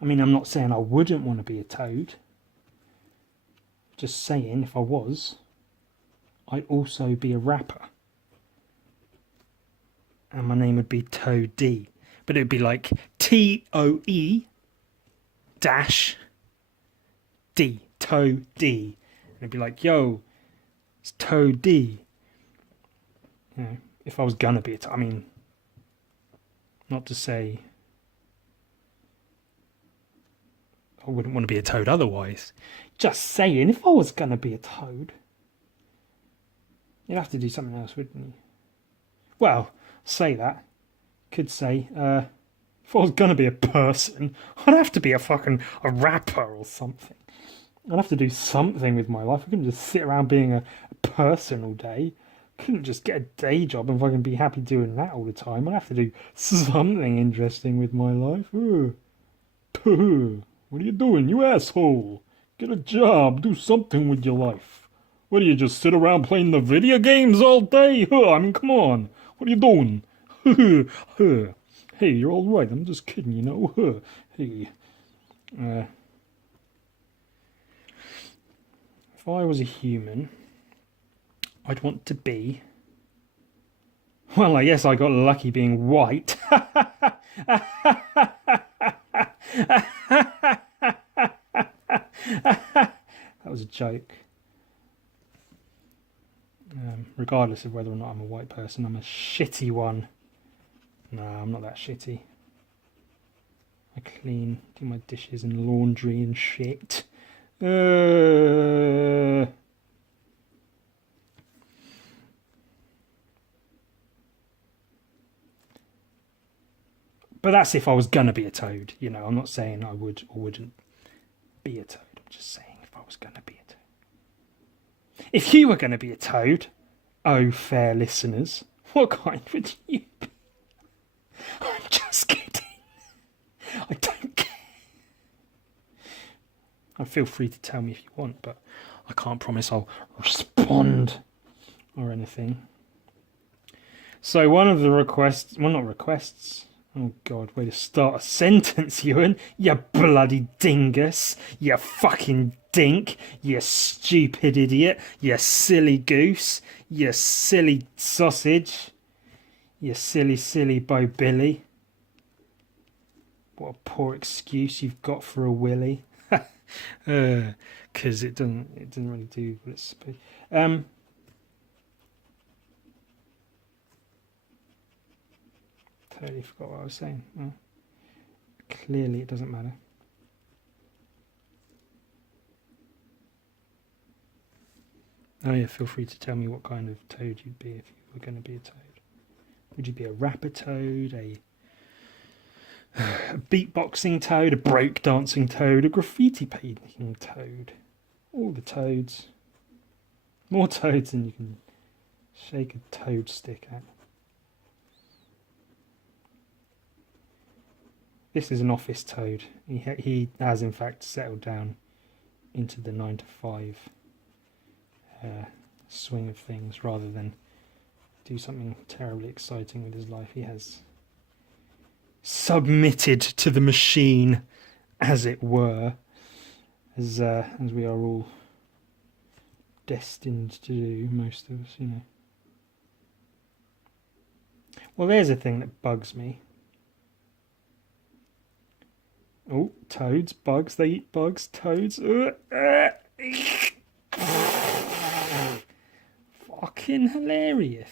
I mean, I'm not saying I wouldn't want to be a toad. Just saying, if I was, I'd also be a rapper. And my name would be Toadie. But it would be like TOE dash D. Toadie. And it'd be like, yo, it's Toadie. You know, if I was gonna be a toad. I mean, not to say I wouldn't want to be a toad otherwise. Just saying, if I was gonna be a toad, you'd have to do something else, wouldn't you? Well, say that. Could say, if I was gonna be a person, I'd have to be a rapper or something. I'd have to do something with my life. I couldn't just sit around being a person all day. I couldn't just get a day job and fucking be happy doing that all the time. I'd have to do something interesting with my life. What are you doing, you asshole? Get a job, do something with your life. What do you just sit around playing the video games all day? I mean, come on. What are you doing? Hey, you're all right. I'm just kidding, you know. Hey. If I was a human, I'd want to be... Well, I guess I got lucky being white. That was a joke. Regardless of whether or not I'm a white person, I'm a shitty one. No, I'm not that shitty. I clean, do my dishes and laundry and shit. But that's if I was gonna be a toad, you know. I'm not saying I would or wouldn't be a toad. I'm just saying if I was gonna be a toad. If you were gonna be a toad, oh fair listeners, what kind would you be? I'm just kidding. I don't care. Feel free to tell me if you want, but I can't promise I'll respond or anything. So one of the requests, well, not requests. Oh God, way to start a sentence, Ewan. You bloody dingus. You fucking dink. You stupid idiot. You silly goose. You silly sausage. You silly, silly Bo Billy. What a poor excuse you've got for a willy. Because it doesn't really do what it's supposed. Totally forgot what I was saying. Well, clearly it doesn't matter. Oh yeah, feel free to tell me what kind of toad you'd be if you were going to be a toad. Would you be a rapper toad, a beatboxing toad, a breakdancing toad, a graffiti painting toad? All the toads. More toads than you can shake a toad stick at. This is an office toad. He has in fact settled down into the 9 to 5 swing of things rather than do something terribly exciting with his life. He has submitted to the machine, as it were, as we are all destined to do, most of us, you know. Well, there's a thing that bugs me. Oh, toads, bugs, they eat bugs, toads. Fucking hilarious.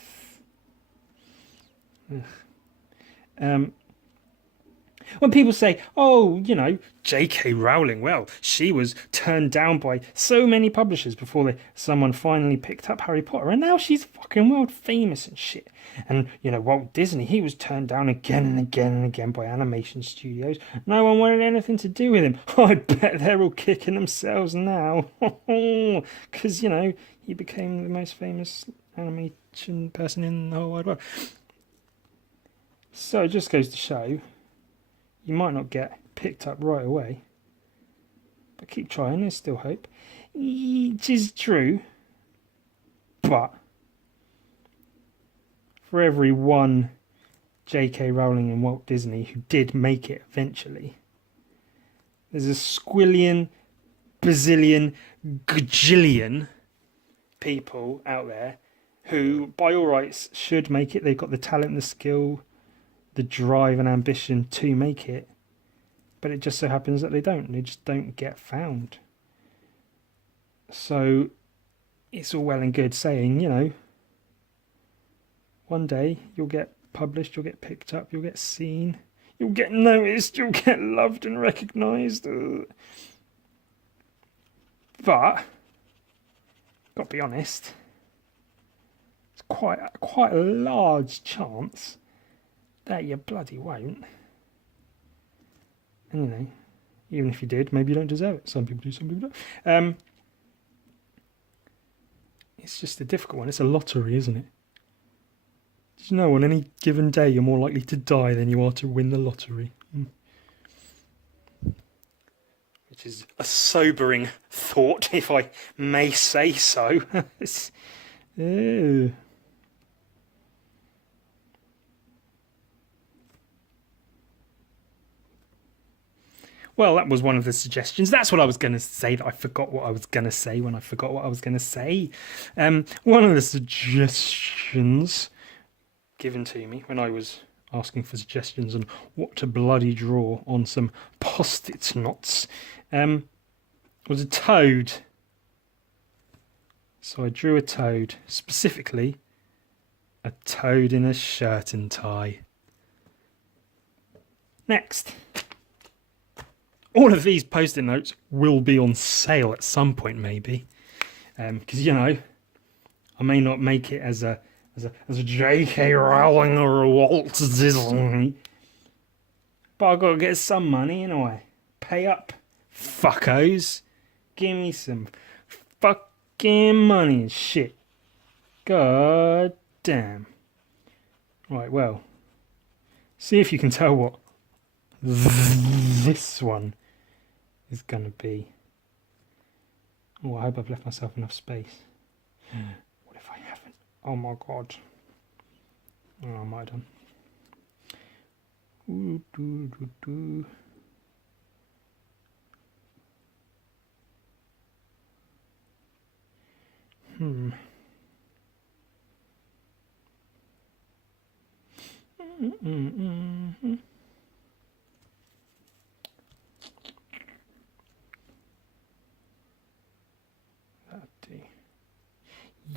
When people say, oh, you know, J.K. Rowling, well, she was turned down by so many publishers before someone finally picked up Harry Potter, and now she's fucking world famous and shit. And, you know, Walt Disney, he was turned down again and again and again by animation studios. No one wanted anything to do with him. I bet they're all kicking themselves now. Because, you know, he became the most famous animation person in the whole wide world. So it just goes to show, you might not get picked up right away, but keep trying, there's still hope. It is true, but for every one J.K. Rowling and Walt Disney who did make it eventually, There's a squillion, bazillion, gajillion people out there who, by all rights, should make it. They've got the talent, the skill, the drive and ambition to make it. But it just so happens that they don't. They just don't get found. So it's all well and good saying, you know, one day you'll get published, you'll get picked up, you'll get seen, you'll get noticed, you'll get loved and recognised. But, got to be honest, it's quite a large chance that you bloody won't. And you know, even if you did, maybe you don't deserve it. Some people do, some people don't. It's just a difficult one. It's a lottery, isn't it? Did you know on any given day you're more likely to die than you are to win the lottery? Which is a sobering thought, if I may say so. Well, that was one of the suggestions. That's what I was going to say, that I forgot what I was going to say when I forgot what I was going to say. One of the suggestions given to me when I was asking for suggestions on what to bloody draw on some post-it notes was a toad. So I drew a toad, specifically a toad in a shirt and tie. Next. All of these post-it notes will be on sale at some point, maybe, because you know I may not make it as a J.K. Rowling or a Walt Disney, but I've got to get some money anyway. Pay up, fuckos. Give me some fucking money and shit. God damn. Right, well, see if you can tell what this one is going to be. Oh, I hope I've left myself enough space. What if I haven't? Oh my god. Oh, I might have done.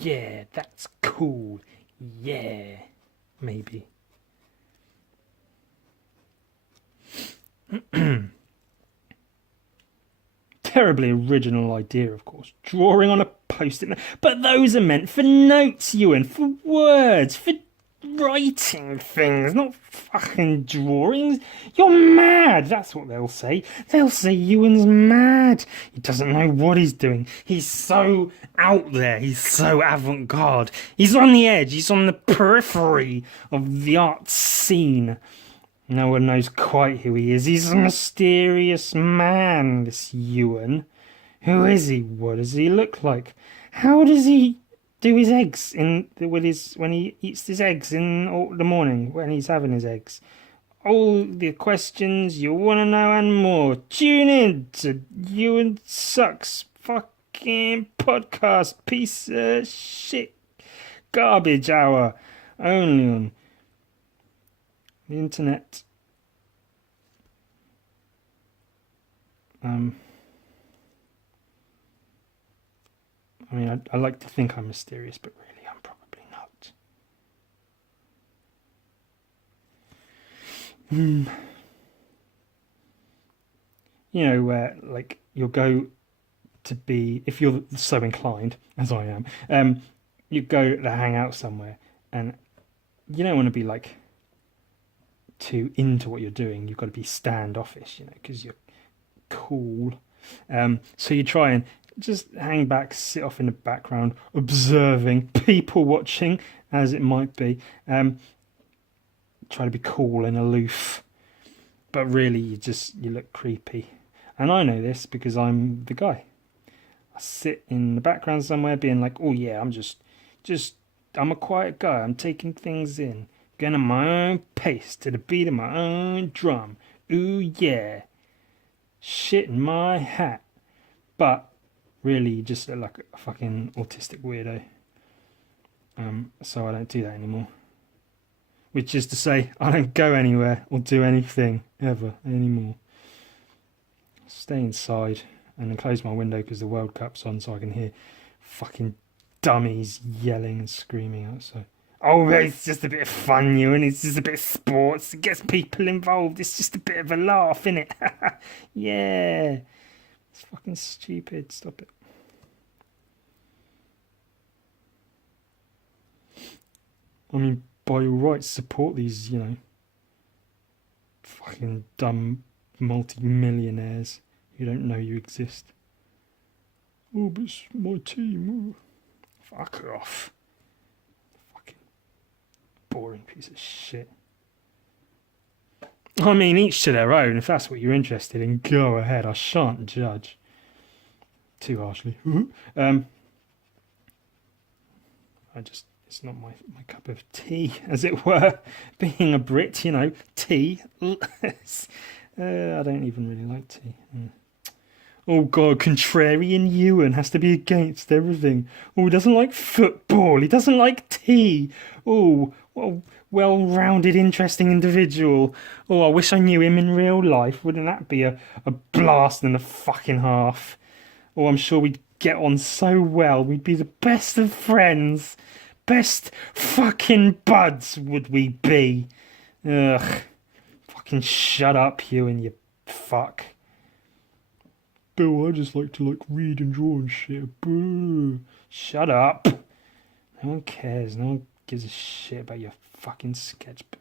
Yeah, that's cool. Yeah, maybe. Terribly original idea, of course. Drawing on a post-it note. But those are meant for notes, Ewan. For words. For writing things. Not fucking drawings. You're mad. That's what they'll say. They'll say Ewan's mad. He doesn't know what he's doing. He's so out there. He's so avant-garde. He's on the edge. He's on the periphery of the art scene. No one knows quite who he is. He's a mysterious man, this Ewan. Who is he? What does he look like? How does he do his eggs when he eats his eggs in the morning when he's having his eggs? All the questions you want to know and more. Tune in to Ewan Sucks fucking podcast, piece of shit, garbage hour, only on the internet. I mean, I like to think I'm mysterious, but really I'm probably not. You know, where like you'll go to be, if you're so inclined, as I am, you go to hang out somewhere and you don't want to be like too into what you're doing. You've got to be standoffish, you know, because you're cool. So you try and just hang back, sit off in the background, observing, people watching, as it might be. Try to be cool and aloof, but really you look creepy. And I know this because I'm the guy. I sit in the background somewhere being like, oh yeah, I'm a quiet guy. I'm taking things in, going at my own pace to the beat of my own drum. Ooh yeah. shit in my hat. But really, you just look like a fucking autistic weirdo. So I don't do that anymore. Which is to say, I don't go anywhere or do anything ever anymore. Stay inside and then close my window because the World Cup's on, so I can hear fucking dummies yelling and screaming outside. Oh, it's just a bit of fun, Ewan. It's just a bit of sports. It gets people involved. It's just a bit of a laugh, innit? Yeah. It's fucking stupid. Stop it. I mean, by all rights, support these, fucking dumb multi-millionaires who don't know you exist. Oh, but it's my team. Oh. Fuck off. Fucking boring piece of shit. I mean, each to their own. If that's what you're interested in, go ahead. I shan't judge too harshly. It's not my cup of tea, as it were. Being a Brit, tea. I don't even really like tea. Oh God, contrarian Ewan has to be against everything. Oh, he doesn't like football. He doesn't like tea. Oh, well-rounded, interesting individual. Oh, I wish I knew him in real life. Wouldn't that be a blast and a fucking half? Oh, I'm sure we'd get on so well. We'd be the best of friends. Best fucking buds would we be. Ugh. Fucking shut up, Ewan, you fuck. Bill, I just like to read and draw and shit. Boo. Shut up. No one cares. No one gives a shit about your fucking sketchbook.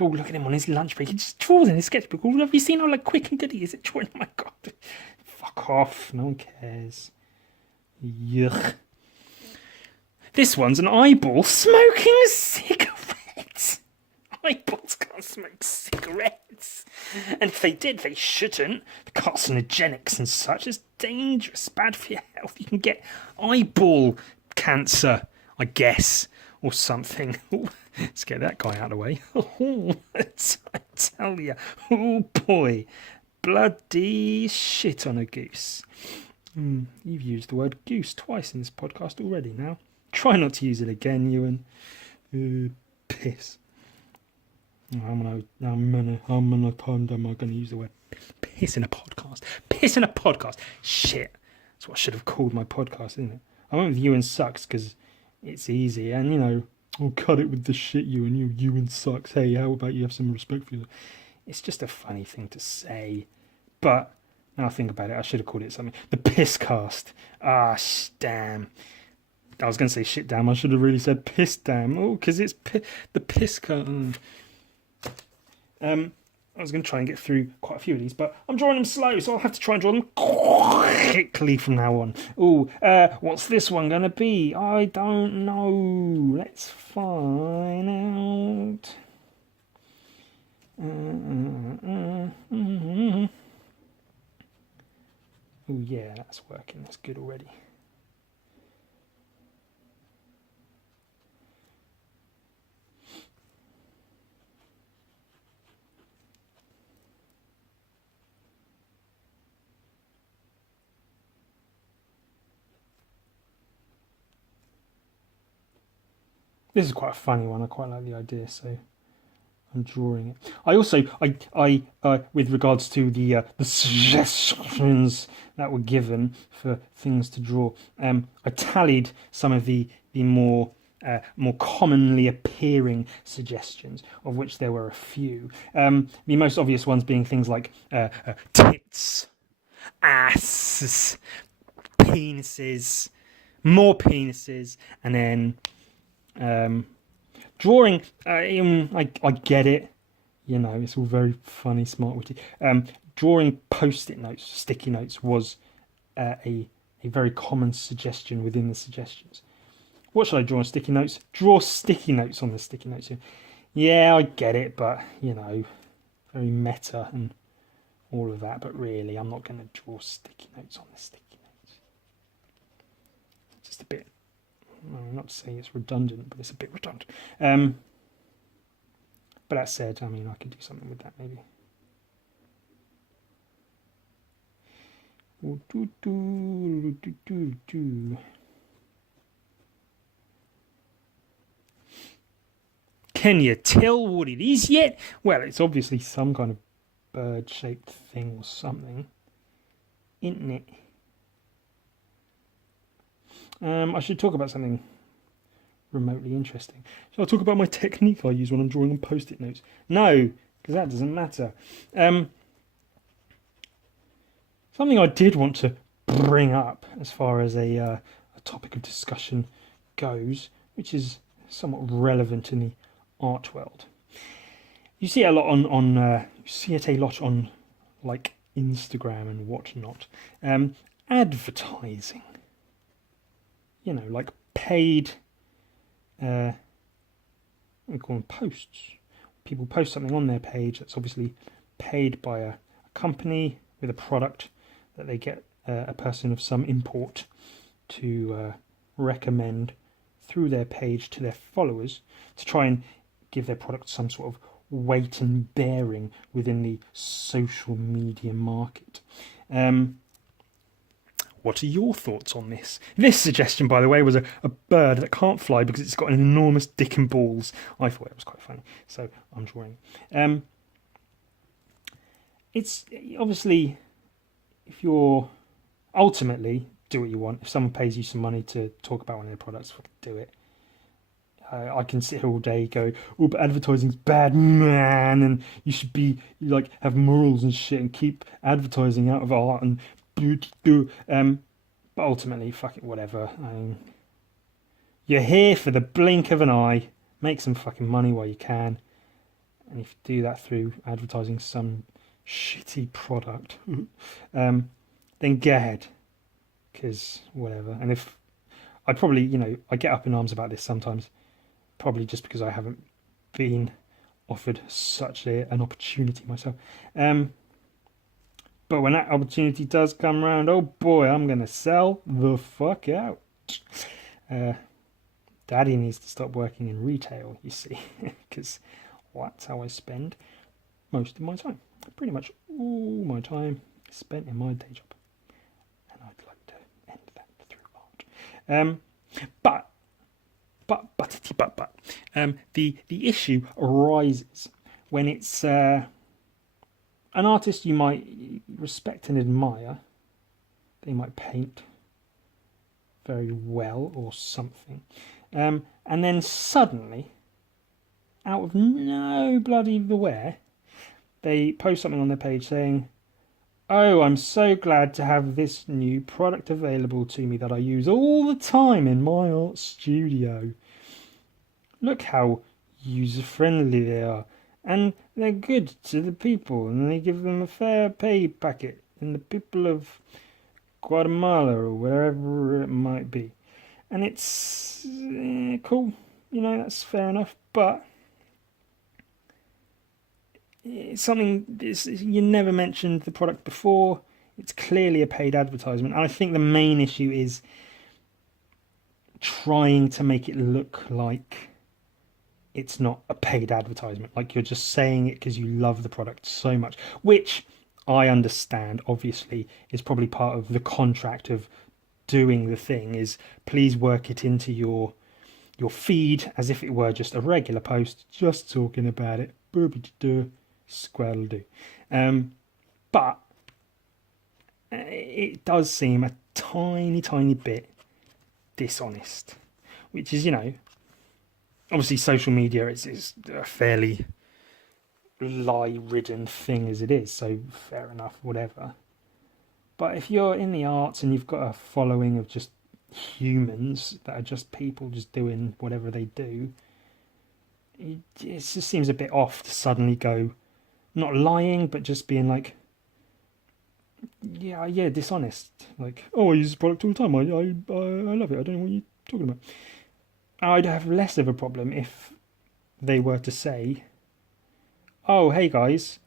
Oh, look at him on his lunch break. He just draws in his sketchbook. Oh, have you seen how quick and good he is at drawing? Oh my God. Fuck off. No one cares. Yuck. This one's an eyeball smoking a cigarette. Eyeballs can't smoke cigarettes. And if they did, they shouldn't. The carcinogenics and such is dangerous, bad for your health. You can get eyeball cancer, I guess, or something. Let's get that guy out of the way. I tell you, oh boy, bloody shit on a goose. You've used the word goose twice in this podcast already now. Try not to use it again, Ewan. Piss. How many times am I going to use the word piss in a podcast? Piss in a podcast. Shit. That's what I should have called my podcast, isn't it? I went with Ewan Sucks because it's easy. And, I'll cut it with the shit, Ewan. Ewan Sucks. Hey, how about you have some respect for you? It's just a funny thing to say. But now I think about it, I should have called it something. The Piss Cast. Ah, damn. I was going to say shit damn. I should have really said piss damn. Oh, because it's the Piss Cast. I was going to try and get through quite a few of these, but I'm drawing them slow, so I'll have to try and draw them quickly from now on. Oh, what's this one going to be? I don't know. Let's find out. Oh, yeah, that's working. That's good already. This is quite a funny one. I quite like the idea, so I'm drawing it. I also, with regards to the suggestions that were given for things to draw, I tallied some of the more commonly appearing suggestions, of which there were a few. The most obvious ones being things like tits, asses, penises, more penises, and then drawing. I get it. It's all very funny, smart, witty. Drawing post-it notes, sticky notes, was a very common suggestion within the suggestions. What should I draw on sticky notes? Draw sticky notes on the sticky notes. Yeah, I get it, but very meta and all of that. But really, I'm not going to draw sticky notes on the sticky notes. It's just a bit. Not to say it's redundant, but it's a bit redundant. But that said, I could do something with that maybe. Can you tell what it is yet? Well, it's obviously some kind of bird-shaped thing or something, isn't it? I should talk about something remotely interesting. Shall I talk about my technique I use when I'm drawing on post-it notes? No, because that doesn't matter. Something I did want to bring up as far as a topic of discussion goes, which is somewhat relevant in the art world. You see it a lot you see it a lot on like Instagram and whatnot. Advertising. You know, like paid. We call them posts. People post something on their page that's obviously paid by a company with a product that they get a person of some import to recommend through their page to their followers to try and give their product some sort of weight and bearing within the social media market. What are your thoughts on this? This suggestion, by the way, was a bird that can't fly because it's got an enormous dick and balls. I thought it was quite funny, so I'm drawing. It's obviously, if you're ultimately do what you want. If someone pays you some money to talk about one of their products, do it. I can sit here all day go, oh, but advertising's bad, man, and you should be like have morals and shit and keep advertising out of art and but ultimately, fuck it, whatever. I mean, you're here for the blink of an eye. Make some fucking money while you can, and if you do that through advertising some shitty product, then go ahead, because whatever. And if I probably, I get up in arms about this sometimes. Probably just because I haven't been offered such an opportunity myself. But when that opportunity does come around, oh boy, I'm going to sell the fuck out. Daddy needs to stop working in retail, you see, because that's how I spend most of my time. Pretty much all my time is spent in my day job. And I'd like to end that through art. But the issue arises when it's an artist you might respect and admire. They might paint very well or something, and then suddenly, out of no bloody where, they post something on their page saying, "Oh, I'm so glad to have this new product available to me that I use all the time in my art studio. Look how user-friendly they are, and they're good to the people, and they give them a fair pay packet, and the people of Guatemala or wherever it might be." And it's cool, that's fair enough, but it's something, you never mentioned the product before. It's clearly a paid advertisement, and I think the main issue is trying to make it look like it's not a paid advertisement, like you're just saying it because you love the product so much, which I understand obviously is probably part of the contract of doing the thing, is please work it into your feed as if it were just a regular post, just talking about it, squaddle do. But it does seem a tiny bit dishonest, which is, obviously social media is a fairly lie-ridden thing as it is, so fair enough, whatever. But if you're in the arts and you've got a following of just humans that are just people just doing whatever they do, it just seems a bit off to suddenly go, not lying, but just being like, yeah, dishonest. Like, oh, I use this product all the time. I love it. I don't know what you're talking about. I'd have less of a problem if they were to say, oh, hey guys,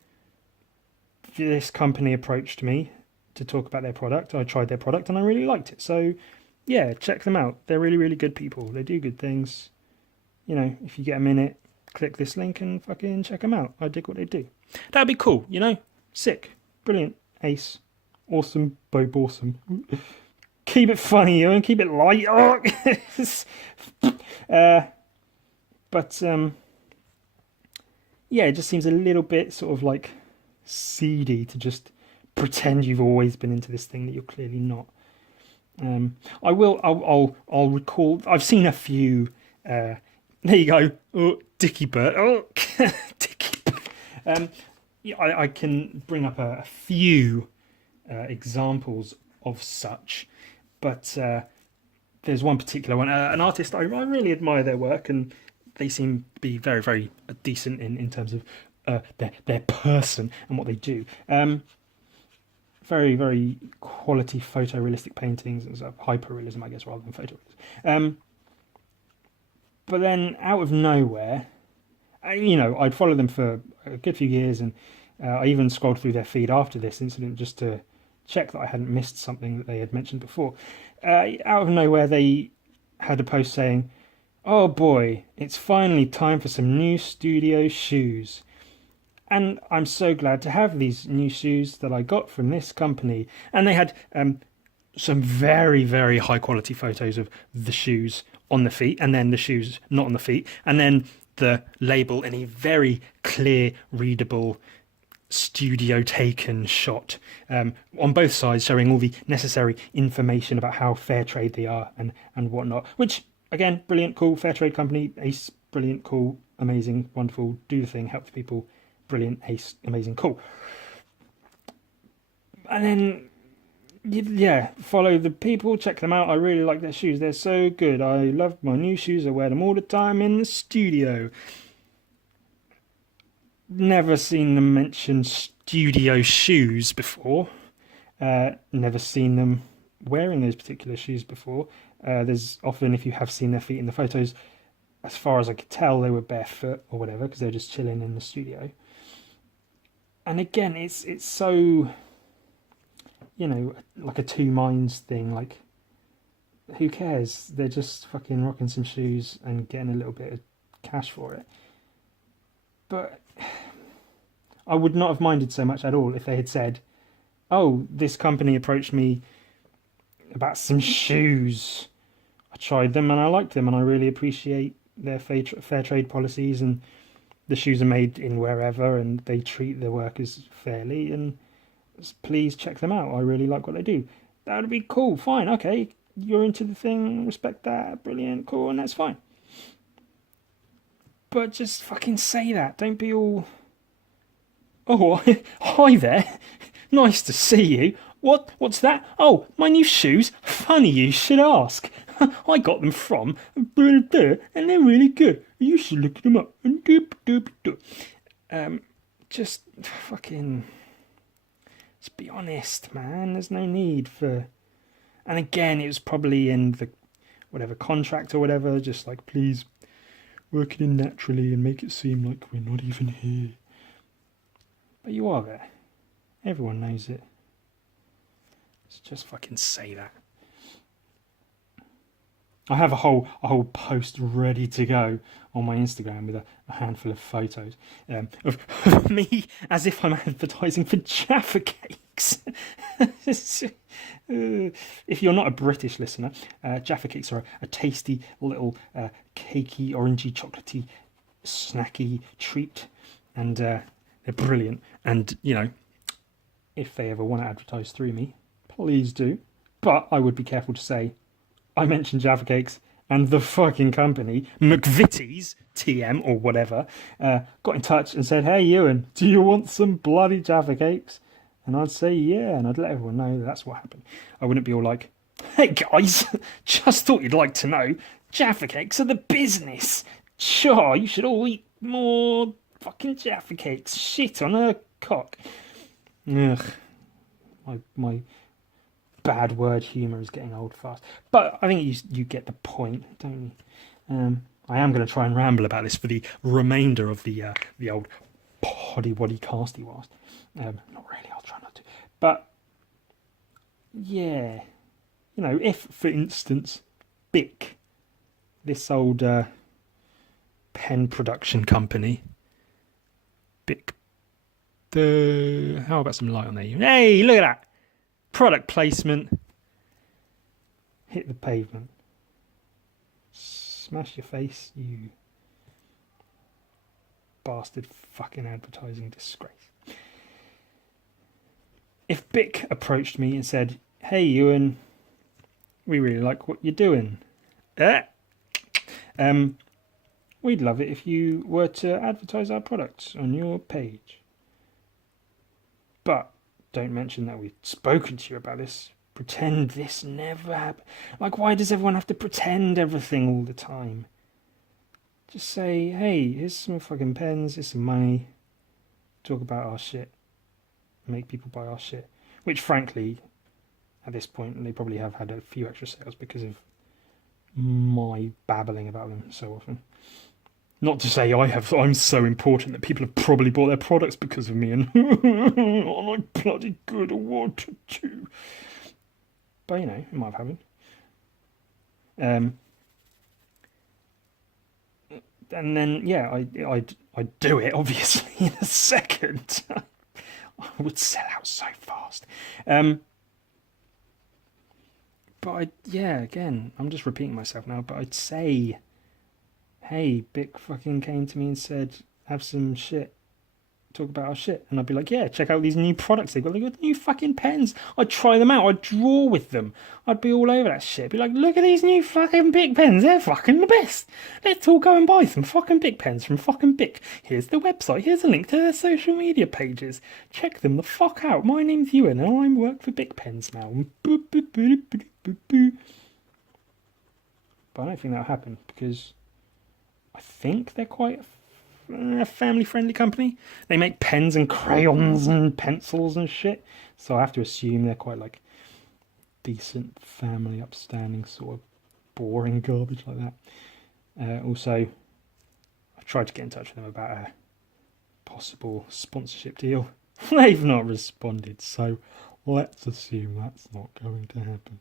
this company approached me to talk about their product. I tried their product and I really liked it. So, yeah, check them out. They're really, really good people. They do good things. If you get a minute, click this link and fucking check them out. I dig what they do. That'd be cool, Sick. Brilliant. Ace. Awesome, Bob, awesome. Keep it funny, and keep it light. Oh. uh, but yeah, it just seems a little bit sort of like seedy to just pretend you've always been into this thing that you're clearly not. I will. I'll recall. I've seen a few. There you go. Oh, Dickie Bert. Oh, Dickie. Yeah, I can bring up a few examples of such, but there's one particular one. An artist I really admire their work, and they seem to be very, very decent in terms of their person and what they do. Very, very quality photorealistic paintings. It was hyperrealism, I guess, rather than photorealism. But then, out of nowhere, I'd followed them for a good few years, and I even scrolled through their feed after this incident just to check that I hadn't missed something that they had mentioned before. Out of nowhere, they had a post saying, "Oh boy, it's finally time for some new studio shoes. And I'm so glad to have these new shoes that I got from this company." And they had some very, very high quality photos of the shoes on the feet, and then the shoes not on the feet, and then the label in a very clear, readable, studio taken shot on both sides, showing all the necessary information about how fair trade they are and whatnot. Which, again, brilliant, cool, fair trade company, ace, brilliant, cool, amazing, wonderful, do the thing, help the people. Brilliant, ace, amazing, cool. And then, yeah, follow the people, check them out. I really like their shoes. They're so good. I love my new shoes. I wear them all the time in the studio. Never seen them mention studio shoes before. Never seen them wearing those particular shoes before. There's often, if you have seen their feet in the photos, as far as I could tell, they were barefoot or whatever, because they're just chilling in the studio. And again, it's so, like a two minds thing. Like, who cares? They're just fucking rocking some shoes and getting a little bit of cash for it. But I would not have minded so much at all if they had said, "Oh, this company approached me about some shoes. I tried them and I liked them, and I really appreciate their fair trade policies, and the shoes are made in wherever, and they treat their workers fairly, and please check them out. I really like what they do." That would be cool. Fine. Okay. You're into the thing. Respect that. Brilliant. Cool. And that's fine. But just fucking say that. Don't be all, "Oh, hi there. Nice to see you. What's that? Oh, my new shoes. Funny you should ask. I got them from and they're really good. You should look them up." Just fucking, let's be honest, man. There's no need for. And again, it was probably in the whatever contract or whatever. Just like, please work it in naturally and make it seem like we're not even here. But you are there. Everyone knows it. Let's just fucking say that. I have a whole post ready to go on my Instagram with a handful of photos of me as if I'm advertising for Jaffa Cakes. If you're not a British listener, Jaffa Cakes are a tasty little cakey, orangey, chocolatey, snacky treat, and they're brilliant. And if they ever want to advertise through me, please do. But I would be careful to say I mentioned Jaffa Cakes, and the fucking company, McVitie's TM or whatever, got in touch and said, "Hey Ewan, do you want some bloody Jaffa Cakes?" And I'd say yeah, and I'd let everyone know that's what happened. I wouldn't be all like, "Hey guys, just thought you'd like to know, Jaffa Cakes are the business. Sure, you should all eat more fucking Jaffa Cakes. Shit on a cock." Ugh, my bad word humour is getting old fast. But I think you get the point, don't you? I am going to try and ramble about this for the remainder of the old poddy waddy casty wast. Not really, I'll try not to. But yeah, if for instance Bic, this old pen production company, Bic, how about some light on there? Hey, look at that. Product placement. Hit the pavement. Smash your face, you bastard fucking advertising disgrace. If Bic approached me and said, "Hey Ewan, we really like what you're doing. We'd love it if you were to advertise our products on your page. But don't mention that we've spoken to you about this. Pretend this never happened." Like, why does everyone have to pretend everything all the time? Just say, "Hey, here's some fucking pens, here's some money. Talk about our shit. Make people buy our shit." Which, frankly, at this point, they probably have had a few extra sales because of my babbling about them so often. Not to say I'm so important that people have probably bought their products because of me and oh, I'm bloody good, I wanted to. But, you know, it might have happened. And then, yeah, I'd do it, obviously, in a second. I would sell out so fast. But, again, I'm just repeating myself now, but I'd say, "Hey, Bic fucking came to me and said, have some shit. Talk about our shit." And I'd be like, "Yeah, check out these new products they've got. They've got new fucking pens." I'd try them out. I'd draw with them. I'd be all over that shit. I'd be like, "Look at these new fucking Bic pens. They're fucking the best. Let's all go and buy some fucking Bic pens from fucking Bic. Here's the website. Here's a link to their social media pages. Check them the fuck out. My name's Ewan and I work for Bic Pens now." But I don't think that'll happen because I think they're quite a family-friendly company. They make pens and crayons and pencils and shit. So I have to assume they're quite like decent, family, upstanding, sort of boring garbage like that. Also, I've tried to get in touch with them about a possible sponsorship deal. They've not responded, so let's assume that's not going to happen.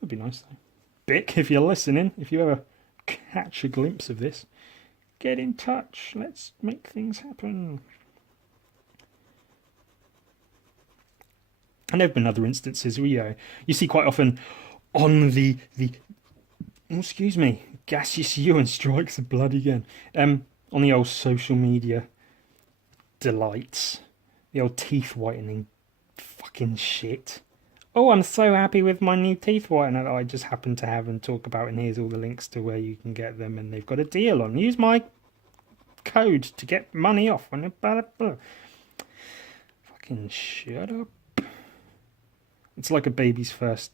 Would be nice though. Bic, if you're listening, if you ever catch a glimpse of this, get in touch. Let's make things happen. And there have been other instances where you see quite often on the gaseous Ewan strikes a blood again. On the old social media delights, the old teeth whitening fucking shit. "Oh, I'm so happy with my new teeth whitener that I just happen to have and talk about, and here's all the links to where you can get them, and they've got a deal on. Use my code to get money off." Fucking shut up. It's like a baby's first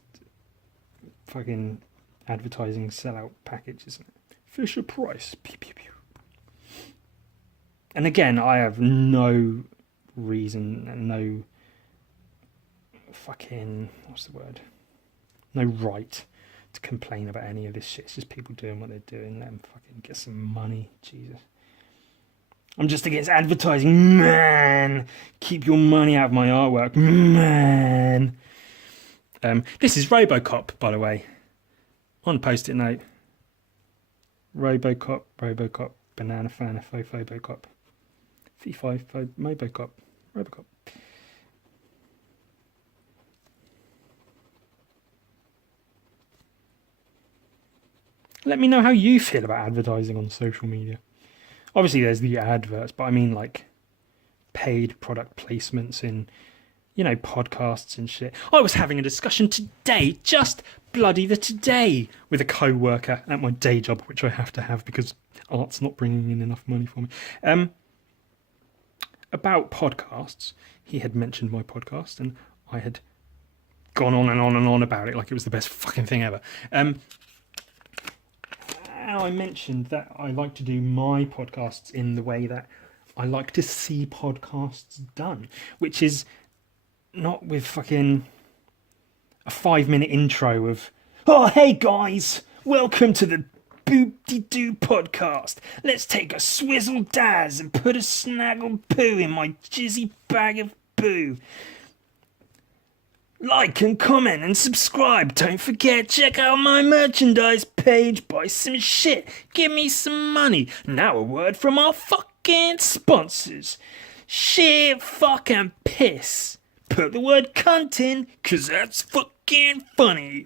fucking advertising sellout package, isn't it? Fisher Price. Pew, pew, pew. And again, I have no reason and no fucking, no right to complain about any of this shit. It's just people doing what they're doing. Let them fucking get some money. Jesus. I'm just against advertising, man. Keep your money out of my artwork, man. This is Robocop, by the way. On post-it note. Robocop, banana fan, Phobocop. V5, Mobocop, Robocop. Let me know how you feel about advertising on social media. Obviously, there's the adverts, but I mean like paid product placements in, podcasts and shit. I was having a discussion today, just bloody today, with a co-worker at my day job, which I have to have because art's not bringing in enough money for me. About podcasts. He had mentioned my podcast, and I had gone on and on and on about it like it was the best fucking thing ever. I mentioned that I like to do my podcasts in the way that I like to see podcasts done, which is not with fucking a 5-minute intro of, "Oh, hey guys, welcome to the Boop-de-Doo podcast. Let's take a swizzle daz and put a snaggle poo in my jizzy bag of boo. Like and comment and subscribe. Don't forget, check out my merchandise page. Buy some shit. Give me some money." Now a word from our fucking sponsors. Shit, fucking piss. Put the word cunt in, cause that's fucking funny.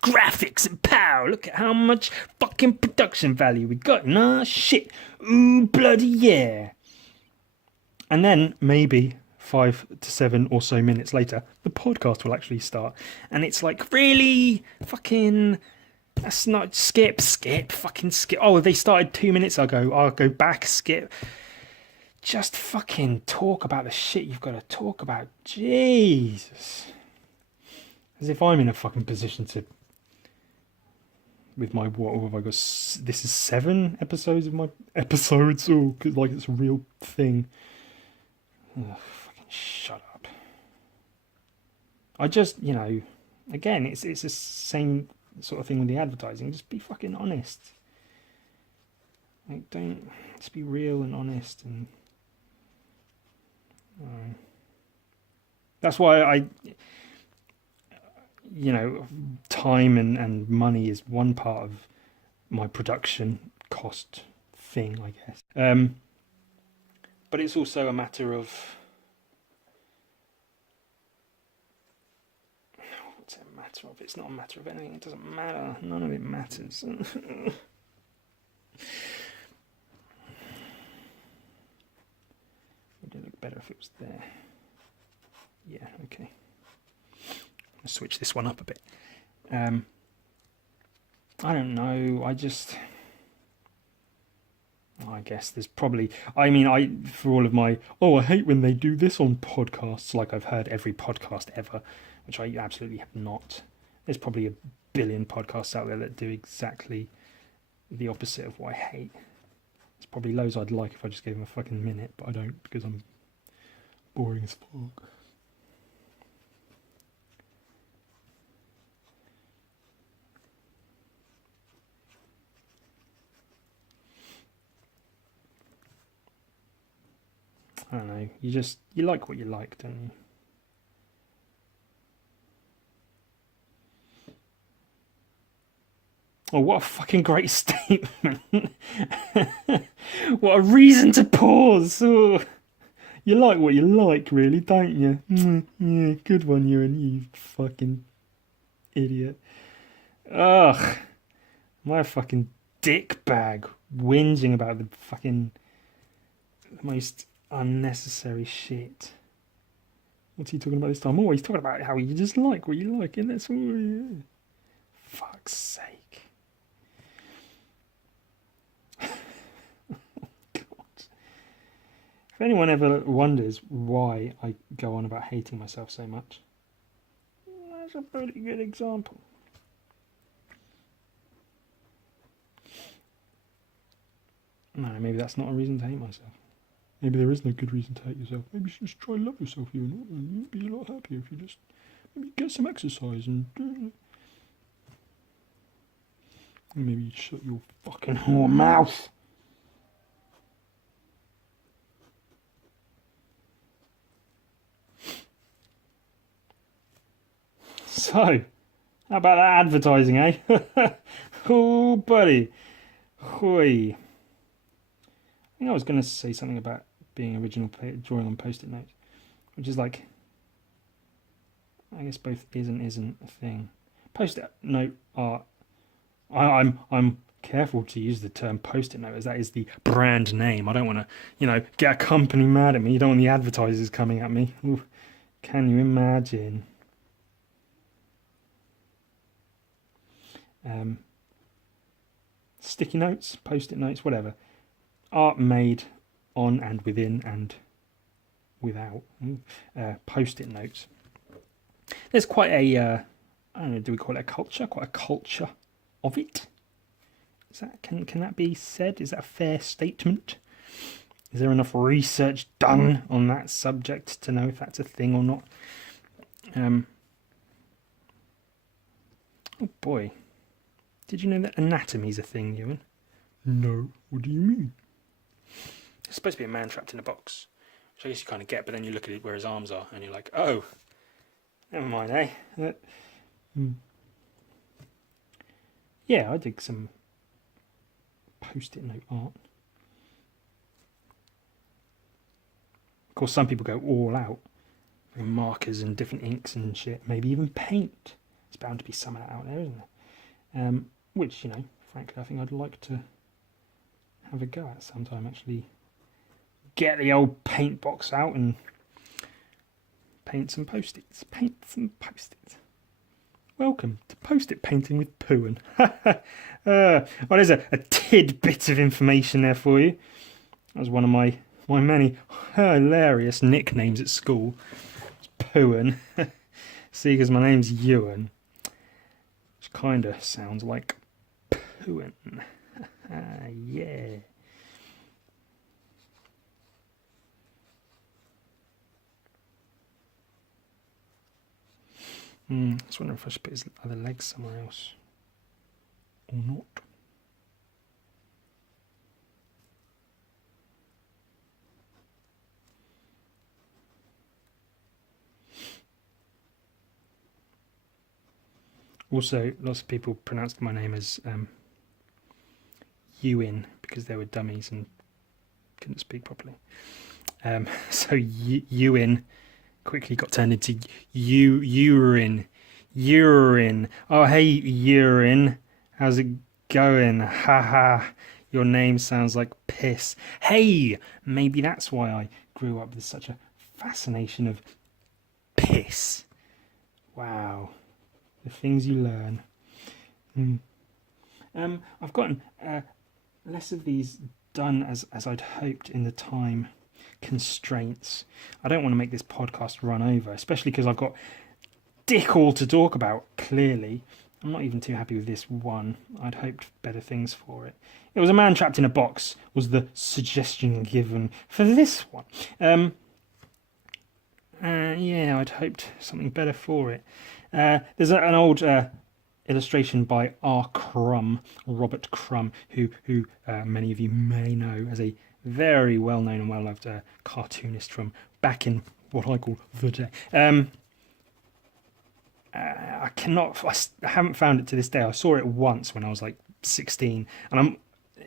Graphics and power. Look at how much fucking production value we got. Nah, shit. Ooh, bloody yeah. And then maybe 5 to 7 or so minutes later, the podcast will actually start. And it's like, really? Fucking... That's not... Skip. Fucking skip. Oh, they started 2 minutes ago. I'll go back, skip. Just fucking talk about the shit you've got to talk about. Jesus. As if I'm in a fucking position to... With my... What have I got? This is 7 episodes of my... Episodes? Oh, like it's a real thing. Oh, fucking shut up. I just, you know... Again, it's the same sort of thing with the advertising. Just be fucking honest. Like, don't... Just be real and honest and... That's why I, you know, time and money is one part of my production cost thing, I guess. But it's also a matter of, what's it a matter of? It's not a matter of anything. It doesn't matter. None of it matters. Would it look better if it was there? Yeah, okay. I'll switch this one up a bit. I don't know. I guess there's probably... I mean, for all of my... Oh, I hate when they do this on podcasts. Like I've heard every podcast ever, which I absolutely have not. There's probably a billion podcasts out there that do exactly the opposite of what I hate. There's probably loads I'd like if I just gave them a fucking minute, but I don't because I'm boring as fuck. I don't know. You like what you like, don't you? Oh, what a fucking great statement. What a reason to pause. Oh, you like what you like, really, don't you? Yeah, good one, you fucking idiot. Ugh. My fucking dick bag whinging about the fucking most unnecessary shit. What's he talking about this time? Oh, he's talking about how you just like what you like, and that's all. Yeah. Fuck's sake. God. If anyone ever wonders why I go on about hating myself so much, that's a pretty good example. No, maybe that's not a reason to hate myself. Maybe there is no good reason to hate yourself. Maybe you should just try and love yourself, and you'd be a lot happier if you just maybe get some exercise and maybe you shut your fucking whore mouth. So, how about that advertising, eh? Oh, buddy. Hoi. I think I was going to say something about being original drawing on post-it notes, which is like, I guess both is and isn't a thing. Post-it note art. I'm careful to use the term post-it note as that is the brand name. I don't want to, get a company mad at me. You don't want the advertisers coming at me. Ooh, can you imagine? Sticky notes, post-it notes, whatever. Art made on and within and without post-it notes. There's quite a, I don't know, do we call it a culture? Quite a culture of it. Is that can that be said? Is that a fair statement? Is there enough research done on that subject to know if that's a thing or not? Oh boy. Did you know that anatomy's a thing, Ewan? No. What do you mean? It's supposed to be a man trapped in a box, which I guess you kind of get, but then you look at it where his arms are, and you're like, oh, never mind, eh? Yeah, I dig some post-it note art. course, some people go all out. Markers and different inks and shit. Maybe even paint. It's bound to be some of that out there, isn't there? Which, frankly, I think I'd like to have a go at sometime. Actually get the old paint box out and paint some post-its. Welcome to Post-it Painting with Poohan. Well, there's a tidbit of information there for you. That was one of my many hilarious nicknames at school. Poohan. See, because my name's Ewan, which kind of sounds like Poohan. Yeah. I was wondering if I should put his other legs somewhere else or not. Also, lots of people pronounced my name as Ewan because they were dummies and couldn't speak properly. So Ewan quickly got turned into urine. Oh, hey, urine. How's it going? Haha. Your name sounds like piss. Hey, maybe that's why I grew up with such a fascination of piss. Wow. The things you learn. I've gotten less of these done as I'd hoped in the time constraints. I don't want to make this podcast run over, especially because I've got dick all to talk about, clearly. I'm not even too happy with this one. I'd hoped better things for it. It was a man trapped in a box, was the suggestion given for this one. Yeah, I'd hoped something better for it. There's an old illustration by Robert Crumb, who many of you may know as a very well-known and well-loved cartoonist from back in what I call the day. I haven't found it to this day. I saw it once when I was like 16, and I'm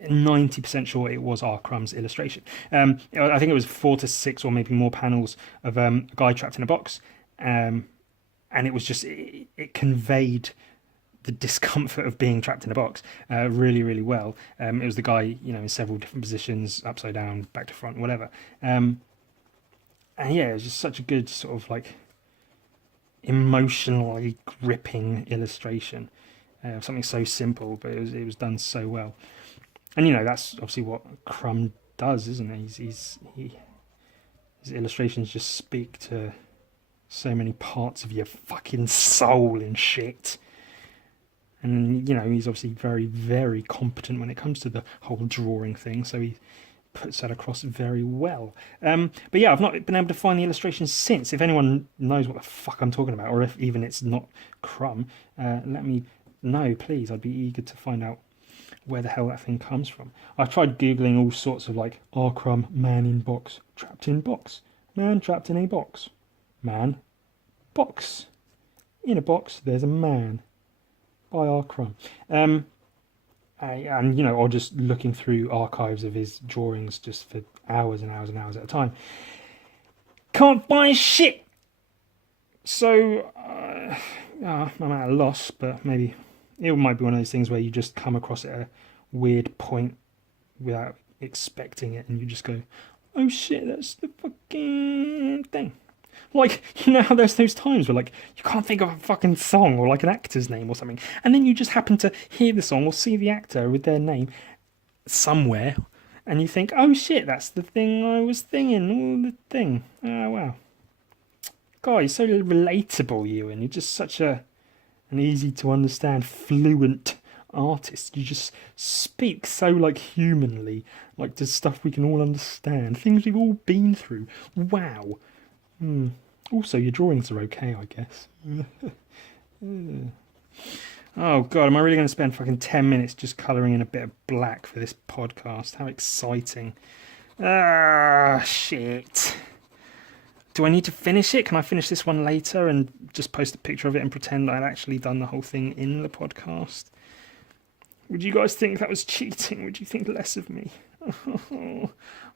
90% sure it was R. Crumb's illustration. I think it was 4 to 6 or maybe more panels of a guy trapped in a box, and it was just it conveyed the discomfort of being trapped in a box really, really well. It was the guy, in several different positions, upside down, back to front, whatever. And yeah, it was just such a good sort of like emotionally gripping illustration. Something so simple, but it was done so well. And that's obviously what Crumb does, isn't it? His illustrations just speak to so many parts of your fucking soul and shit. And he's obviously very, very competent when it comes to the whole drawing thing, so he puts that across very well. But yeah, I've not been able to find the illustrations since. If anyone knows what the fuck I'm talking about, or if even it's not Crumb, let me know, please. I'd be eager to find out where the hell that thing comes from. I've tried Googling all sorts of like R. Crumb, man in box, trapped in box, man trapped in a box, man, box, in a box, there's a man, by R. Crumb. Or just looking through archives of his drawings just for hours and hours and hours at a time. Can't find shit! So, I'm at a loss, but maybe it might be one of those things where you just come across it at a weird point without expecting it, and you just go, oh shit, that's the fucking thing. Like, how there's those times where, like, you can't think of a fucking song or, like, an actor's name or something, and then you just happen to hear the song or see the actor with their name somewhere, and you think, oh shit, that's the thing I was thinking, the thing. Oh, wow. God, you're so relatable, Ewan. You're just such an easy-to-understand, fluent artist. You just speak so, like, humanly, like, to stuff we can all understand, things we've all been through. Wow. Also, your drawings are okay, I guess. Oh god, am I really going to spend fucking 10 minutes just colouring in a bit of black for this podcast? How exciting. Shit. Do I need to finish it? Can I finish this one later and just post a picture of it and pretend I'd actually done the whole thing in the podcast? Would you guys think that was cheating? Would you think less of me?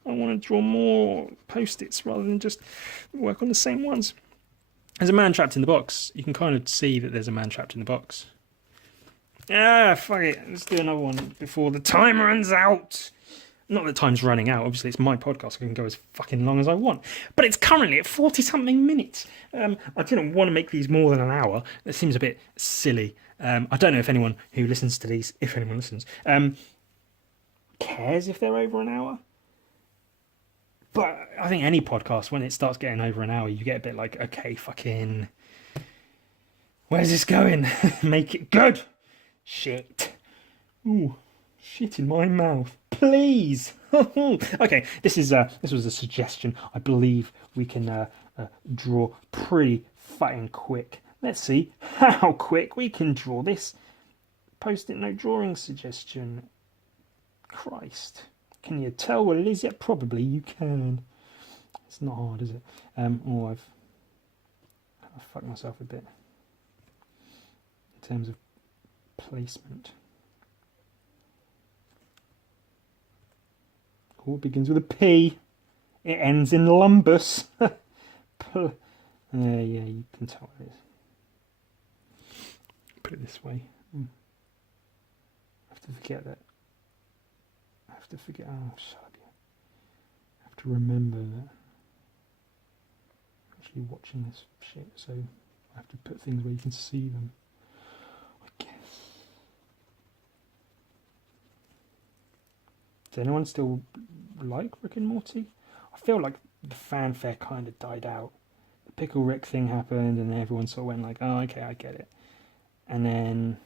I want to draw more post-its rather than just work on the same ones. There's a man trapped in the box. You can kind of see that there's a man trapped in the box. Ah, fuck it. Let's do another one before the time runs out. Not that time's running out. Obviously, it's my podcast. I can go as fucking long as I want. But it's currently at 40-something minutes. I didn't want to make these more than an hour. It seems a bit silly. I don't know if anyone who listens to these, if anyone listens, cares if they're over an hour. But I think any podcast, when it starts getting over an hour, you get a bit like, okay, fucking, where's this going? Make it good. Shit. Ooh, shit in my mouth. Please. Okay, this was a suggestion. I believe we can draw pretty fucking quick. Let's see how quick we can draw this. Post-it note drawing suggestion. Christ. Can you tell what it is? Yeah, probably you can. It's not hard, is it? I've fucked myself a bit in terms of placement. Oh, it begins with a P. It ends in lumbus. Yeah, you can tell what it is. Put it this way. I have to forget that. I have to forget. Oh, shut up. I have to remember that I'm actually watching this shit, so I have to put things where you can see them. I guess. Does anyone still like Rick and Morty? I feel like the fanfare kind of died out. The Pickle Rick thing happened, and everyone sort of went like, "Oh, okay, I get it." And then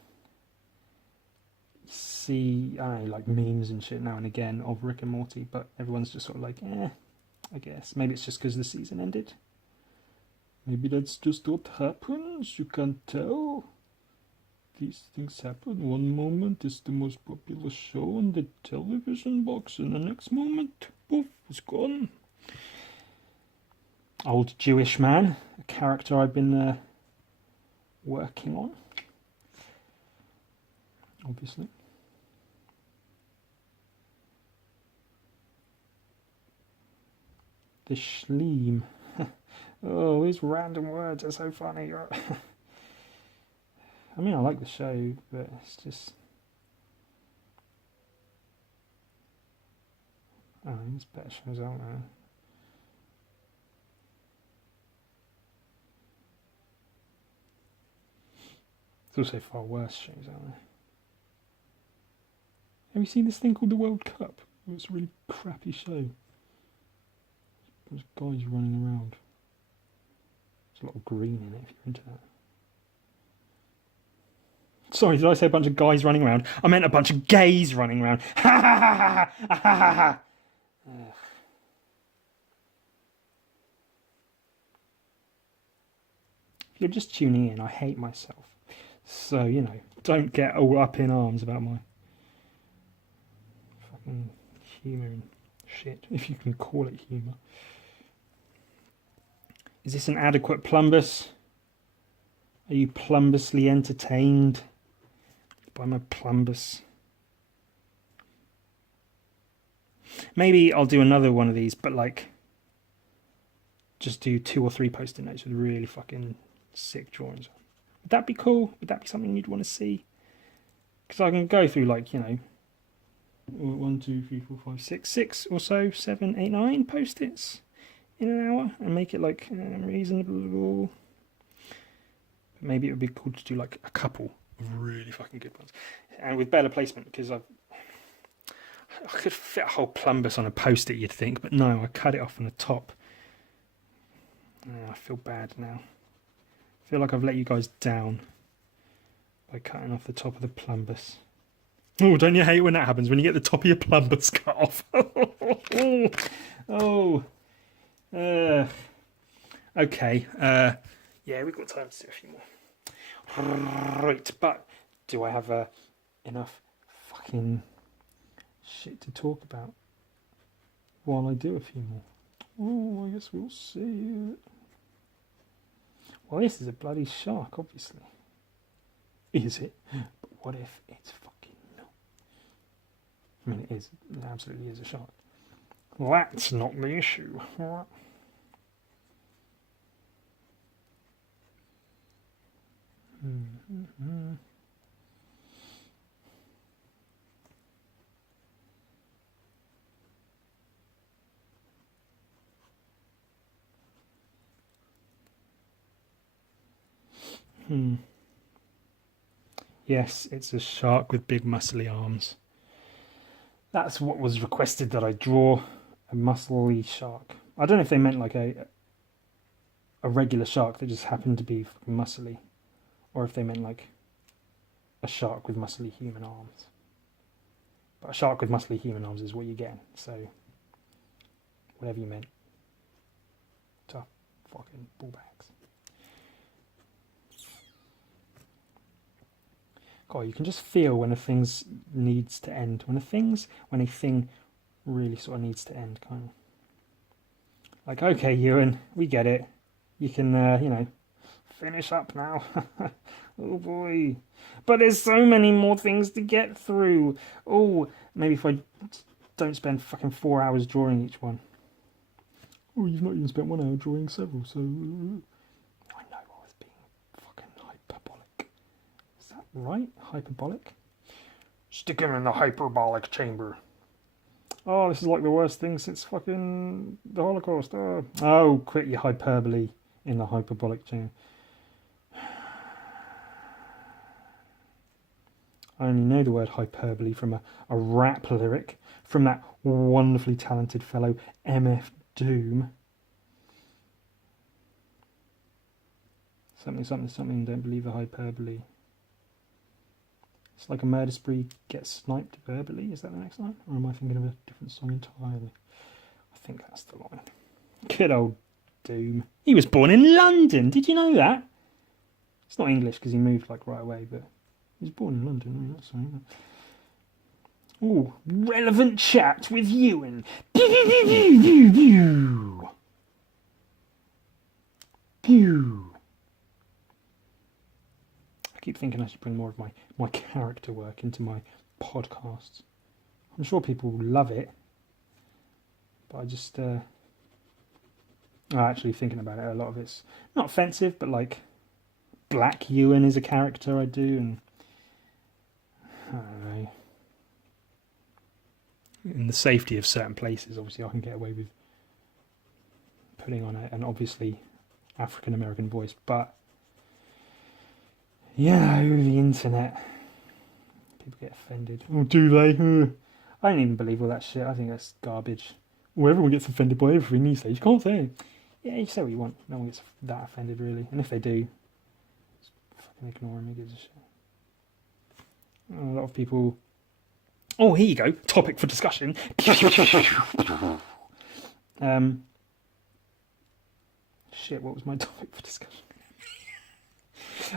see, I don't know, like memes and shit now and again of Rick and Morty, but everyone's just sort of like, I guess. Maybe it's just because the season ended. Maybe that's just what happens. You can't tell. These things happen. One moment it's the most popular show on the television box, and the next moment, poof, it's gone. Old Jewish man, a character I've been working on, obviously. The Schleem. Oh, these random words are so funny. I mean, I like the show, but it's just... I don't know, there's better shows out there. There's also far worse shows out there. Have you seen this thing called the World Cup? It's a really crappy show. There's guys running around. There's a lot of green in it if you're into that. Sorry, did I say a bunch of guys running around? I meant a bunch of gays running around. Ha ha ha ha ha ha ha. If you're just tuning in, I hate myself. So, you know, don't get all up in arms about my fucking humour and shit, if you can call it humour. Is this an adequate plumbus? Are you plumbusly entertained by my plumbus? Maybe I'll do another one of these, but like, just do 2 or 3 post-it notes with really fucking sick drawings on. Would that be cool? Would that be something you'd want to see? Because I can go through like, you know, 1, 2, 3, 4, 5, 6 or so, 7, 8, 9 post-its in an hour and make it like reasonable. Maybe it would be cool to do like a couple of really fucking good ones, and with better placement, because I could fit a whole plumbus on a post-it, you'd think, but no, I cut it off on the top. I feel bad now. I feel like I've let you guys down by cutting off the top of the plumbus. Oh, don't you hate when that happens, when you get the top of your plumbus cut off? Okay. Yeah, we've got time to do a few more. Right, but do I have enough fucking shit to talk about while I do a few more? Oh, I guess we'll see. Well, this is a bloody shark, obviously. Is it? But what if it's fucking not? I mean, it is. It absolutely is a shark. That's not the issue. Mm-hmm. Hmm. Yes, it's a shark with big muscly arms. That's what was requested that I draw, a muscly shark. I don't know if they meant like a regular shark that just happened to be fucking muscly, or if they meant like a shark with muscly human arms. But a shark with muscly human arms is what you're getting, so whatever you meant. Tough fucking ball bags. God, you can just feel when a thing needs to end. When a thing really sort of needs to end, kind of. Like, okay, Ewan, we get it. You can, finish up now. Oh boy. But there's so many more things to get through. Oh, maybe if I don't spend fucking 4 hours drawing each one. Oh, you've not even spent 1 hour drawing several, so... I know I was being fucking hyperbolic. Is that right? Hyperbolic? Stick him in the hyperbolic chamber. Oh, this is like the worst thing since fucking the Holocaust. Oh, quit your hyperbole in the hyperbolic chamber. I only know the word hyperbole from a rap lyric from that wonderfully talented fellow MF Doom. Something, something, something, don't believe the hyperbole. It's like a murder spree gets sniped verbally. Is that the next line? Or am I thinking of a different song entirely? I think that's the line. Good old Doom. He was born in London. Did you know that? It's not English because he moved like right away, but he was born in London. I'm not saying that. Ooh, relevant chat with Ewan. Pew. I keep thinking I should bring more of my character work into my podcasts. I'm sure people will love it, but I just actually thinking about it, a lot of it's not offensive, but like Black Ewan is a character I do, and I don't know. In the safety of certain places, obviously I can get away with putting on an obviously African American voice, but yeah, over the internet, people get offended. Oh, do they? I don't even believe all that shit. I think that's garbage. Well, everyone gets offended by everything these days. You can't say it. Yeah, you say what you want. No one gets that offended, really. And if they do, just fucking ignore them. Who gives a shit? A lot of people... Oh, here you go. Topic for discussion. Shit, what was my topic for discussion?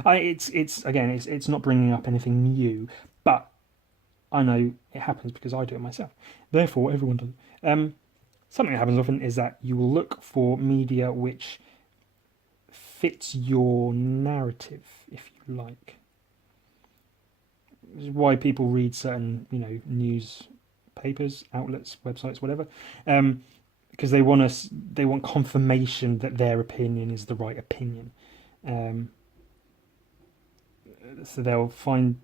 It's not bringing up anything new, but I know it happens because I do it myself. Therefore, everyone does. Something that happens often is that you will look for media which fits your narrative, if you like. This is why people read certain, newspapers, outlets, websites, whatever, because they want confirmation that their opinion is the right opinion. So they'll find,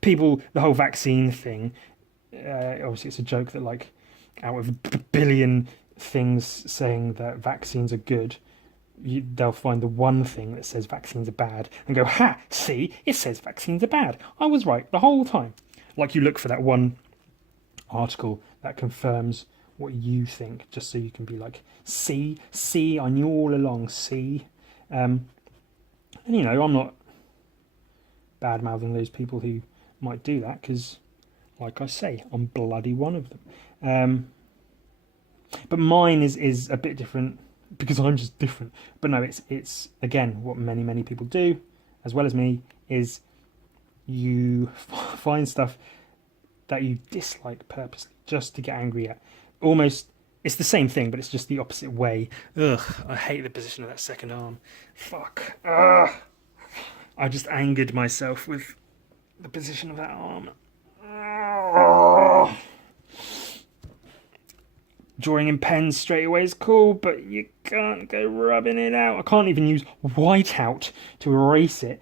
people, the whole vaccine thing, obviously it's a joke that like out of a billion things saying that vaccines are good, they'll find the one thing that says vaccines are bad and go, ha, see, it says vaccines are bad. I was right the whole time. Like you look for that one article that confirms what you think, just so you can be like, see, I knew all along, see. And I'm not bad-mouthing those people who might do that, because like I say, I'm bloody one of them. But mine is a bit different because I'm just different. But no, it's again what many people do, as well as me, is you find stuff that you dislike purposely just to get angry at. Almost, it's the same thing, but it's just the opposite way. Ugh, I hate the position of that second arm. Fuck. Ugh. I just angered myself with the position of that arm. Drawing in pens straight away is cool, but you can't go rubbing it out. I can't even use whiteout to erase it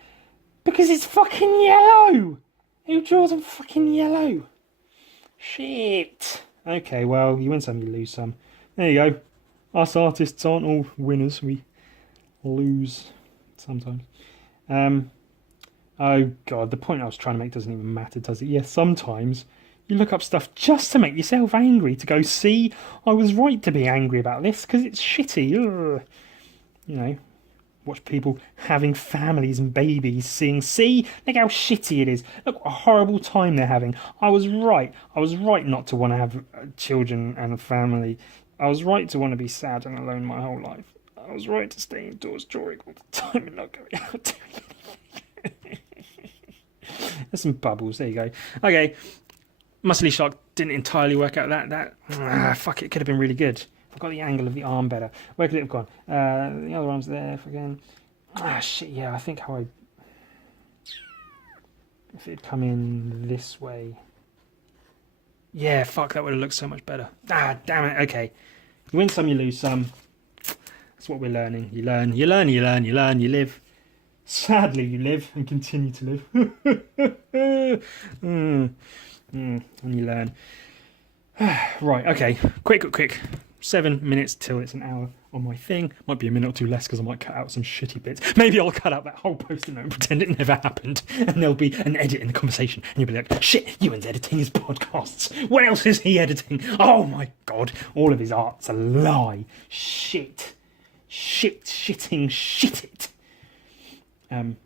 because it's fucking yellow. Who draws on fucking yellow? Shit. Okay, well, you win some, you lose some. There you go. Us artists aren't all winners. We lose sometimes. Oh, God, the point I was trying to make doesn't even matter, does it? Yes, sometimes you look up stuff just to make yourself angry, to go, see, I was right to be angry about this because it's shitty. Ugh. You know, watch people having families and babies, see, look how shitty it is. Look what a horrible time they're having. I was right. I was right not to want to have children and a family. I was right to want to be sad and alone my whole life. I was right to stay indoors drawing all the time and not going out doing anything. There's some bubbles. There you go. Okay. Muscly Shark didn't entirely work out fuck, it could have been really good. I got the angle of the arm better. Where could it have gone? The other arm's there again. Shit, yeah, I think how if it had come in this way. Yeah, fuck, that would have looked so much better. Damn it, okay. You win some, you lose some. That's what we're learning. You learn, you live. Sadly, you live and continue to live. And you learn. Right, okay. Quick. 7 minutes till it's an hour on my thing. Might be a minute or two less because I might cut out some shitty bits. Maybe I'll cut out that whole post-it note and pretend it never happened. And there'll be an edit in the conversation. And you'll be like, shit, Ewan's editing his podcasts. What else is he editing? Oh my God. All of his art's a lie. Shit it. And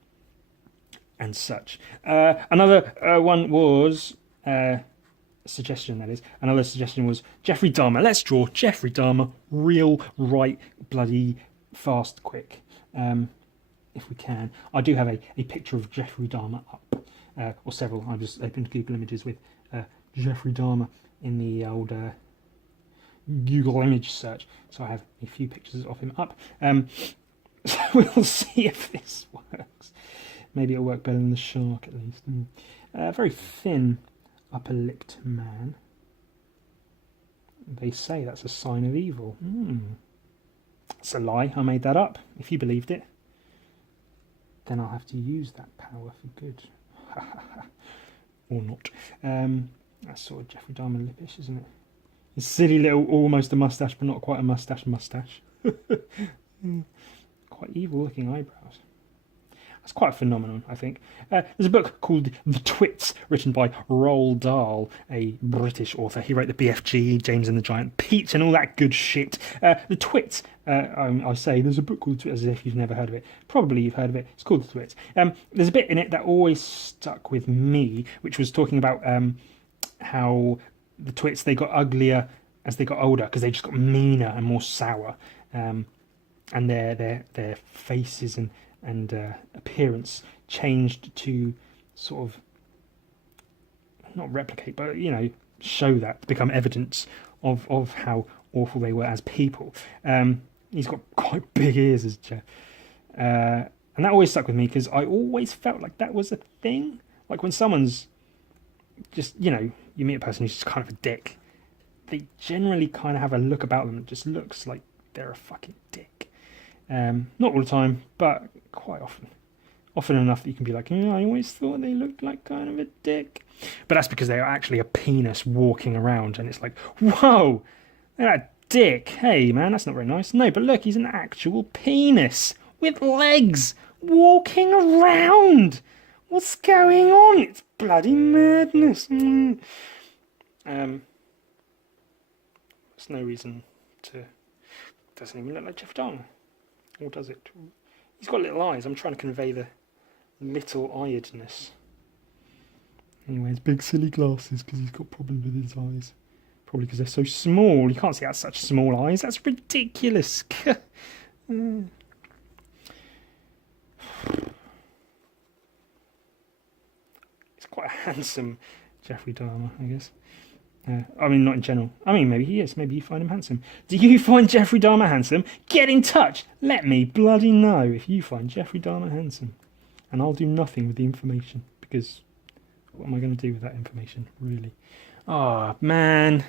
such. Another one was... suggestion, that is. Another suggestion was Jeffrey Dahmer. Let's draw Jeffrey Dahmer real, right, bloody, fast, quick. If we can. I do have a picture of Jeffrey Dahmer up. Or several. I just opened Google Images with Jeffrey Dahmer in the old Google image search. So I have a few pictures of him up. So we'll see if this works. Maybe it'll work better than the shark, at least. Very thin upper-lipped man. They say that's a sign of evil. It's a lie. I made that up. If you believed it, then I'll have to use that power for good. Or not. That's sort of Jeffrey Dahmer lippish, isn't it? His silly little, almost a moustache, but not quite a moustache. Quite evil-looking eyebrows. That's quite a phenomenon, I think. There's a book called The Twits, written by Roald Dahl, a British author. He wrote the BFG, James and the Giant Peach, and all that good shit. The Twits, I say, there's a book called The Twits, as if you've never heard of it. Probably you've heard of it. It's called The Twits. There's a bit in it that always stuck with me, which was talking about how the Twits, they got uglier as they got older, because they just got meaner and more sour. And their faces and appearance changed to sort of not replicate, but show that, become evidence of how awful they were as people. He's got quite big ears as Jeff, and that always stuck with me because I always felt like that was a thing. Like when someone's just you meet a person who's just kind of a dick, they generally kind of have a look about them that just looks like they're a fucking dick. Not all the time, but quite often. Often enough that you can be like, I always thought they looked like kind of a dick. But that's because they are actually a penis walking around, and it's like, whoa, they're a dick. Hey, man, that's not very nice. No, but look, he's an actual penis with legs walking around. What's going on? It's bloody madness. There's no reason to... Doesn't even look like Jeff Dahmer. Or does it? He's got little eyes. I'm trying to convey the little-eyedness. Anyway, his big silly glasses because he's got problems with his eyes. Probably because they're so small. You can't see out such small eyes. That's ridiculous. It's quite a handsome Jeffrey Dahmer, I guess. I mean, not in general. I mean, maybe he is. Maybe you find him handsome. Do you find Jeffrey Dahmer handsome? Get in touch. Let me bloody know if you find Jeffrey Dahmer handsome. And I'll do nothing with the information. Because what am I going to do with that information, really? Oh, man.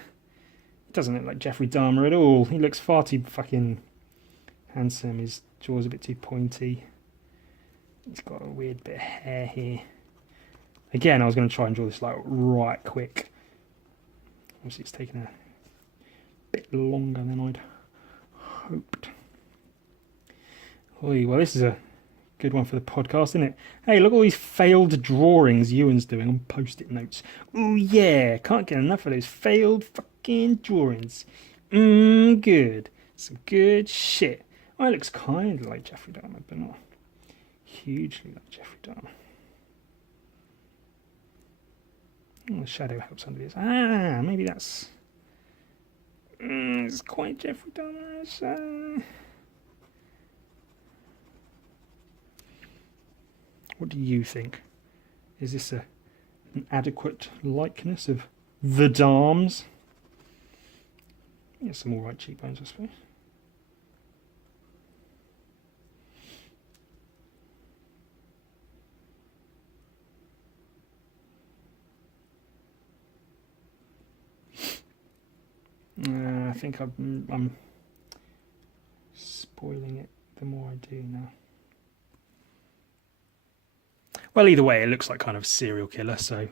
Doesn't look like Jeffrey Dahmer at all. He looks far too fucking handsome. His jaw's a bit too pointy. He's got a weird bit of hair here. Again, I was going to try and draw this like right quick. Obviously, it's taken a bit longer than I'd hoped. Oy, well, this is a good one for the podcast, isn't it? Hey, look at all these failed drawings Ewan's doing on post-it notes. Oh yeah, can't get enough of those failed fucking drawings. Good. Some good shit. Well, it looks kind of like Jeffrey Dahmer, but not hugely like Jeffrey Dahmer. Oh, the shadow helps under this. Maybe that's... it's quite Jeffrey Dahmer. What do you think? Is this an adequate likeness of the Dahms? Yeah, some alright cheekbones, I suppose. I think I'm spoiling it the more I do now. Well, either way, it looks like kind of a serial killer, so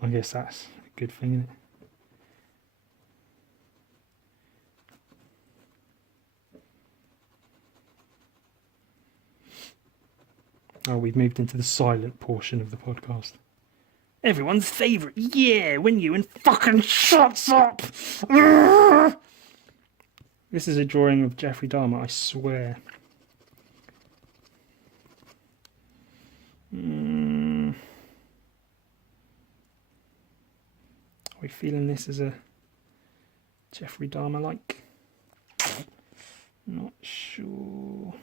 I guess that's a good thing, isn't it? Oh, we've moved into the silent portion of the podcast. Everyone's favourite, yeah, when Ewan fucking shuts up! This is a drawing of Jeffrey Dahmer, I swear. Are we feeling this as a Jeffrey Dahmer-like? Not sure.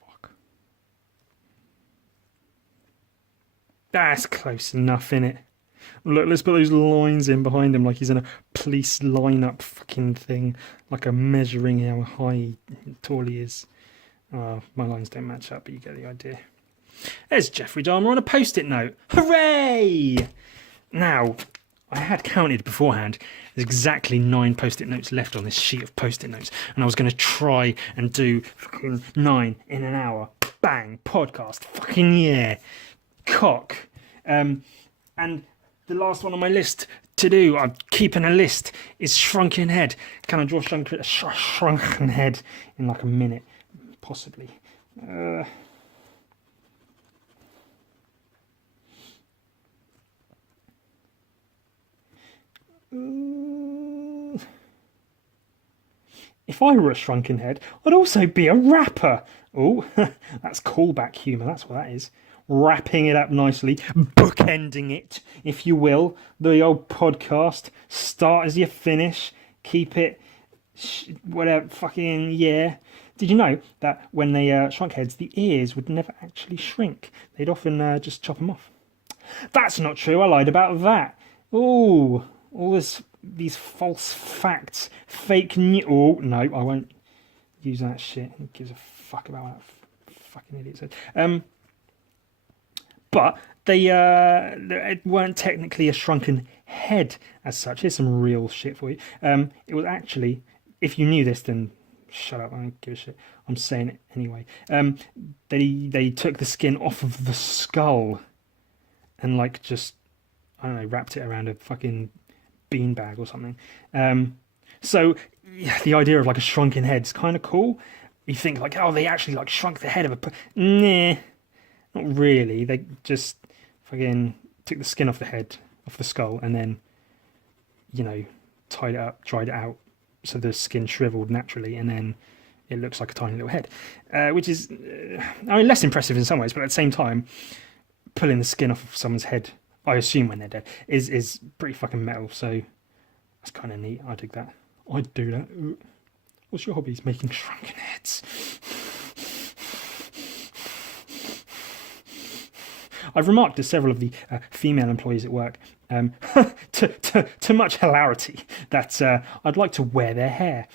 Fuck. That's close enough, innit? Look, let's put those lines in behind him like he's in a police lineup fucking thing, like a measuring how high tall he is. My lines don't match up, but you get the idea. There's Jeffrey Dahmer on a post-it note. Hooray! Now, I had counted beforehand. There's exactly 9 post-it notes left on this sheet of post-it notes, and I was going to try and do fucking 9 in an hour. Bang! Podcast. Fucking yeah. Cock. And the last one on my list to do, I'm keeping a list, is Shrunken Head. Can I draw Shrunken Head in like a minute? Possibly. If I were a Shrunken Head, I'd also be a rapper. Oh, that's callback humour, that's what that is. Wrapping it up nicely, bookending it, if you will. The old podcast. Start as you finish. Keep it, whatever, fucking, yeah. Did you know that when they shrunk heads, the ears would never actually shrink? They'd often just chop them off. That's not true, I lied about that. Ooh, all these false facts, fake news. Oh, no, I won't use that shit. Who gives a fuck about what that fucking idiot said? But they weren't technically a shrunken head as such. Here's some real shit for you. It was actually, if you knew this, then shut up, I don't give a shit. I'm saying it anyway. They took the skin off of the skull and like just, I don't know, wrapped it around a fucking beanbag or something. So yeah, the idea of like a shrunken head is kind of cool. You think like, oh, they actually like shrunk the head of a... Nah. Not really. They just fucking took the skin off the head, off the skull, and then, you know, tied it up, dried it out, so the skin shriveled naturally, and then it looks like a tiny little head, which is, I mean, less impressive in some ways, but at the same time, pulling the skin off of someone's head, I assume when they're dead, is pretty fucking metal. So that's kind of neat. I dig that. I'd do that. What's your hobbies? Making shrunken heads. I've remarked to several of the female employees at work, to much hilarity, that I'd like to wear their hair,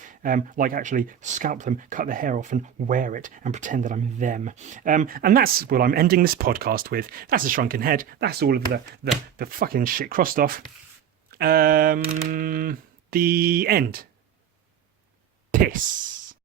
like actually scalp them, cut their hair off, and wear it, and pretend that I'm them. And that's what I'm ending this podcast with. That's a shrunken head. That's all of the fucking shit crossed off. The end. Piss.